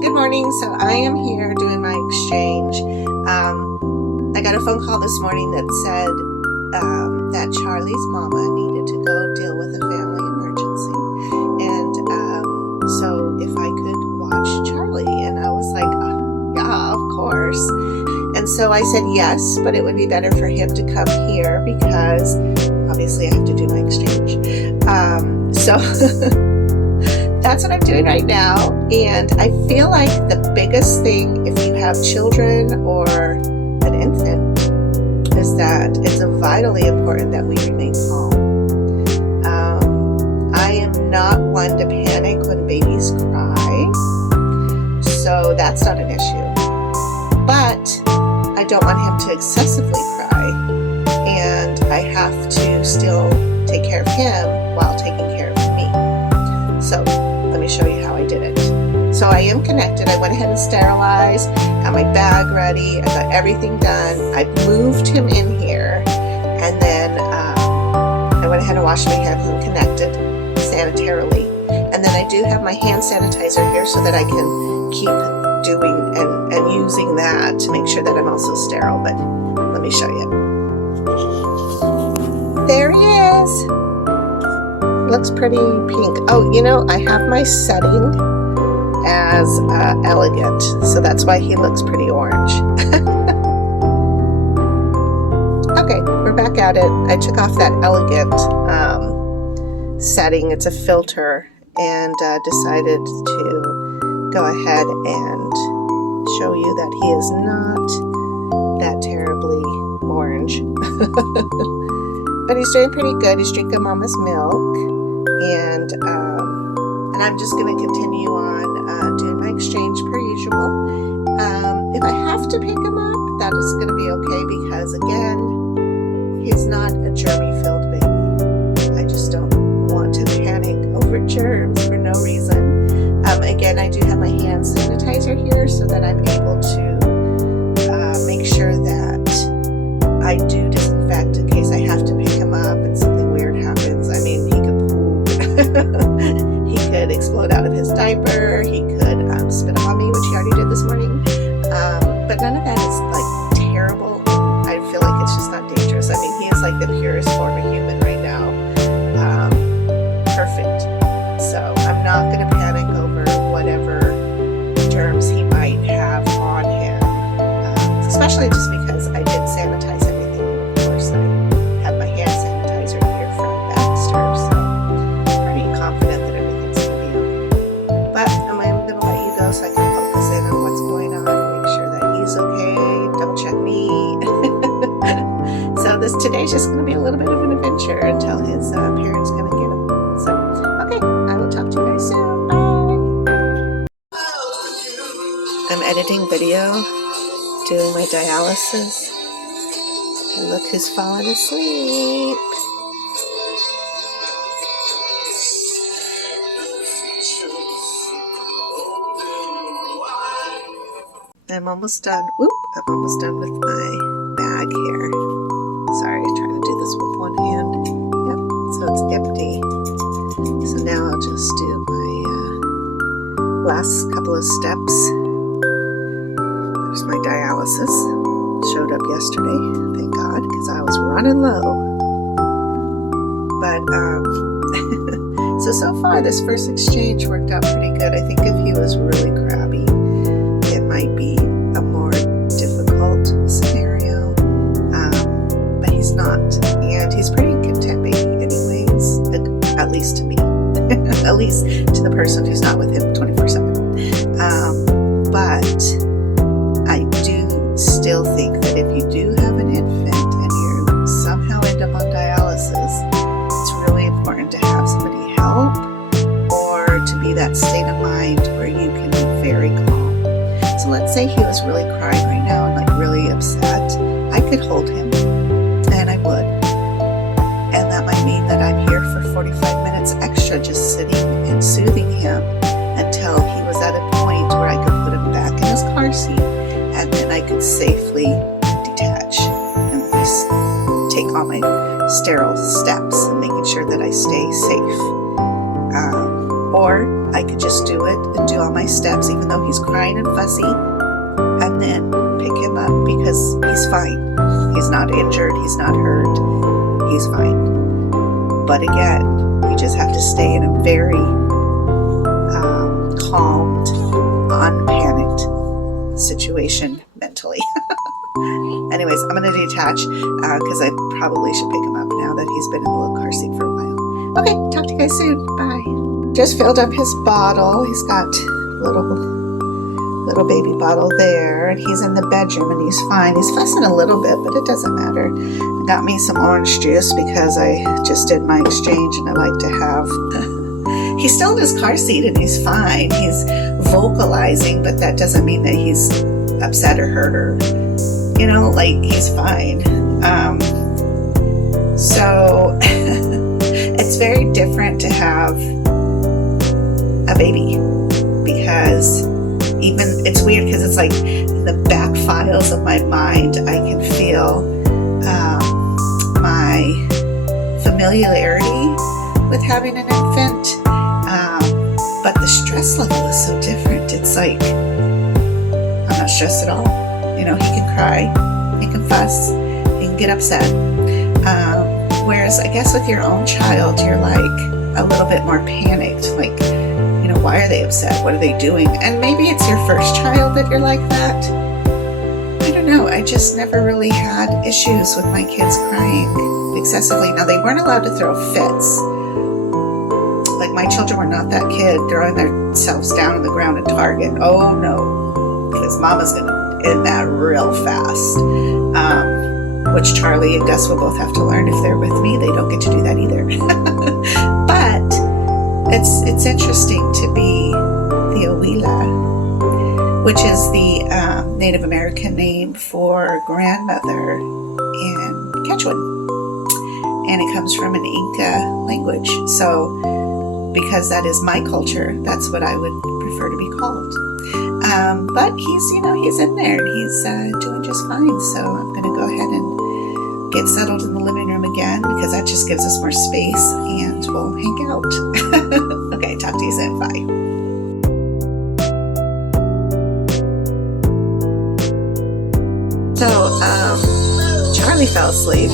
Good morning. So I am here doing my exchange. I got a phone call this morning that said that Charlie's mama needed to go deal with a family emergency. And so if I could watch Charlie. And I was like, oh, yeah, of course. And so I said yes, but it would be better for him to come here because obviously I have to do my exchange. So that's what I'm doing right now. And I feel like the biggest thing if you have children or an infant is that it's vitally important that we remain calm. I am not one to panic when babies cry, so that's not an issue. But I don't want him to excessively cry, and I have to still take care of him while taking care of me. So let me show you how I did it. So I am connected. I went ahead and sterilized, had my bag ready, I got everything done. I moved him in here, and then I went ahead and washed my hands and connected sanitarily. And then I do have my hand sanitizer here so that I can keep doing and using that to make sure that I'm also sterile. But let me show you. There he is. Looks pretty pink. Oh, you know, I have my setting as elegant, so that's why he looks pretty orange. Okay, we're back at it. I took off that elegant setting. It's a filter, and decided to go ahead and show you that he is not that terribly orange. But he's doing pretty good. He's drinking mama's milk, and I'm just going to continue on doing my exchange per usual. If I have to pick him up, that is going to be okay because, again, he's not a germy-filled baby. I just don't want to panic over germs for no reason. Again, I do have my hand sanitizer here so that I'm able to make sure that I do disinfect in case I have to pick him up and something weird happens. I mean, he could poop, he could explode out of his diaper, he could spit on me, which he already did this morning. But none of that is like terrible. I feel like it's just not dangerous. I mean, he is like the purest form of human right now. Perfect. So I'm not going to panic over whatever germs he might have on him, especially just because I did sanitize everything. Of course, I have my hand sanitizer here from Baxter, so I'm pretty confident that everything's going to be okay. But I'm going to let you go so I can focus in on what's going on and make sure that he's okay, double check me. So today's just going to be a little bit of an adventure until his parents come and get him. So, okay, I will talk to you guys soon. Bye. I'm editing video, doing my dialysis. And look who's falling asleep. I'm almost done. Whoop! I'm almost done with my bag here. Sorry, trying to do this with one hand. Yep, so it's empty. So now I'll just do my last couple of steps. There's my dialysis. Showed up yesterday, thank God, because I was running low. But so far this first exchange worked out pretty good. I think if he was really crabby, it might be a more difficult scenario. But he's not, and he's pretty content baby anyways, at least to me. At least to the person who's not with him 24/7. But I do still think that if you do have an infant and you somehow end up on dialysis, it's really important to have somebody help or to be that state of mind where you can be very calm. So let's say he was really crying right now and like really upset. I could hold him, and I would. And that might mean that I'm here for 45 minutes extra just sitting and soothing him until he was at a point where I could put him back in his car seat, and then I could safely detach and at least take all my sterile steps and making sure that I stay safe. Or I could just do it and do all my steps, even though he's crying and fussy, and then pick him up because he's fine. He's not injured, he's not hurt, he's fine. But again, we just have to stay in a very calmed, unpanicked situation mentally. Anyways, I'm going to detach because I probably should pick him up now that he's been in the little car seat for a while. Okay, talk to you guys soon. Bye. Just filled up his bottle. He's got little baby bottle there, and he's in the bedroom and he's fine. He's fussing a little bit, but it doesn't matter. I got me some orange juice because I just did my exchange and I like to have he's still in his car seat and he's fine. He's vocalizing, but that doesn't mean that he's upset or hurt or, he's fine. So it's very different to have a baby, because even it's weird because it's like in the back files of my mind I can feel my familiarity with having an infant, but the stress level is so different. It's like I'm not stressed at all. He can cry, he can fuss, he can get upset, whereas I guess with your own child you're like a little bit more panicked, like, why are they upset? What are they doing? And maybe it's your first child that you're like that. I don't know. I just never really had issues with my kids crying excessively. Now, they weren't allowed to throw fits. Like, my children were not that kid throwing themselves down on the ground at Target. Oh, no. Because Mama's going to end that real fast. Which Charlie and Gus will both have to learn if they're with me. They don't get to do that either. But it's interesting to be the Awila, which is the Native American name for grandmother in Quechua, and it comes from an Inca language. So because that is my culture, that's what I would prefer to be called. But he's in there and he's doing just fine. So I'm going to go ahead and get settled in the living room again, because that just gives us more space and we'll hang out. Okay, talk to you soon. Bye. So, Charlie fell asleep.